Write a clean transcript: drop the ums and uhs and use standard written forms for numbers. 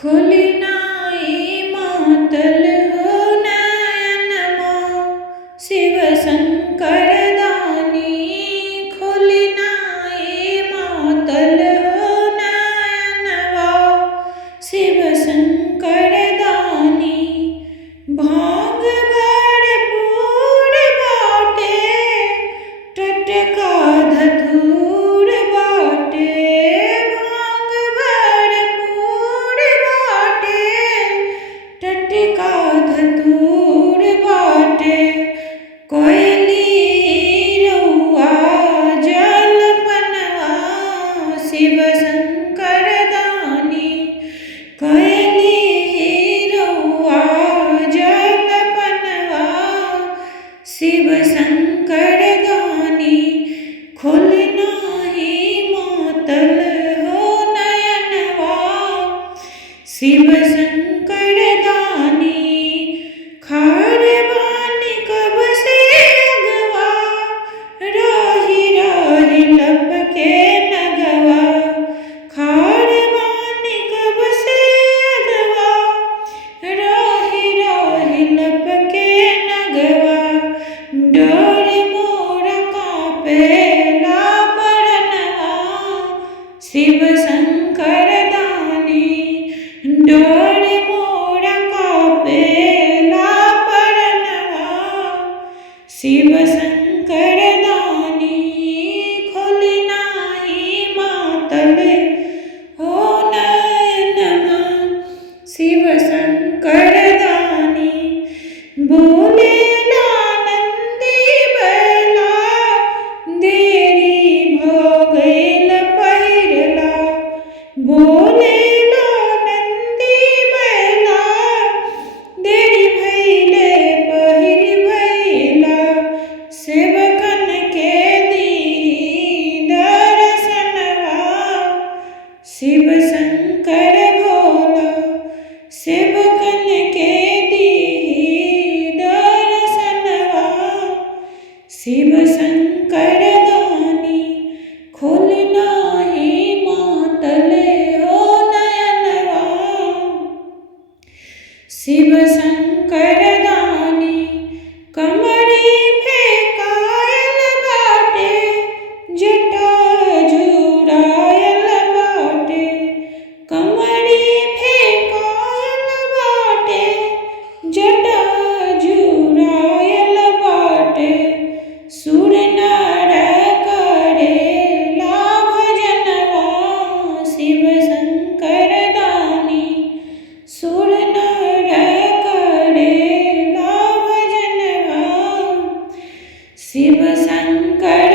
खुलिनाई मातल हो नयनमा शिव शंकर दानी। खुलिनाई मातल हो नयनवा शिव शंकर दानी। भांग भरपूर बाटे टटका धतूर बाटे। भांग भरपूर बाटे टटका धतूर बाटे। कोयली रउआ जलपनवा शिव शंकर दानी। कोयली रउआ जलपनवा शिव शंकर दानी। खुलनाई मातल हो नयनवा शिव शंकर दानी। खार बानी कब से अगवा राही राही लपके नगवा। खार बानी कब से अगवा राही राही लपके नगवा। डर मोरा कांपेला परनवा शिव शंकर दानी। डर मोरा कांपेला परनवा शिव शंकर दानी। खुलनाई मातल हो नयनमा शिव शंकर दानी। बोलेला नंदी बैला देरी हो गइल पहिरला। बोलेला नंदी बैला देरी भइले पहिर भइला। सेवकन के दी दर्शनवा शिव शंकर भोला। सेवकन के दी दर्शनवा शिव शंकर दानी। खुलनाई मातल हो नयनवा शिव शंकर दानी। कमरी फेकायल बाटे जटा जुड़ायल बाटे। कमरी फेकायल बाटे जटा जुड़ायल बाटे। सुर नर करेला भजनवा शिव शंकर दानी। सुर नर करेला भजनवा शिव शंकर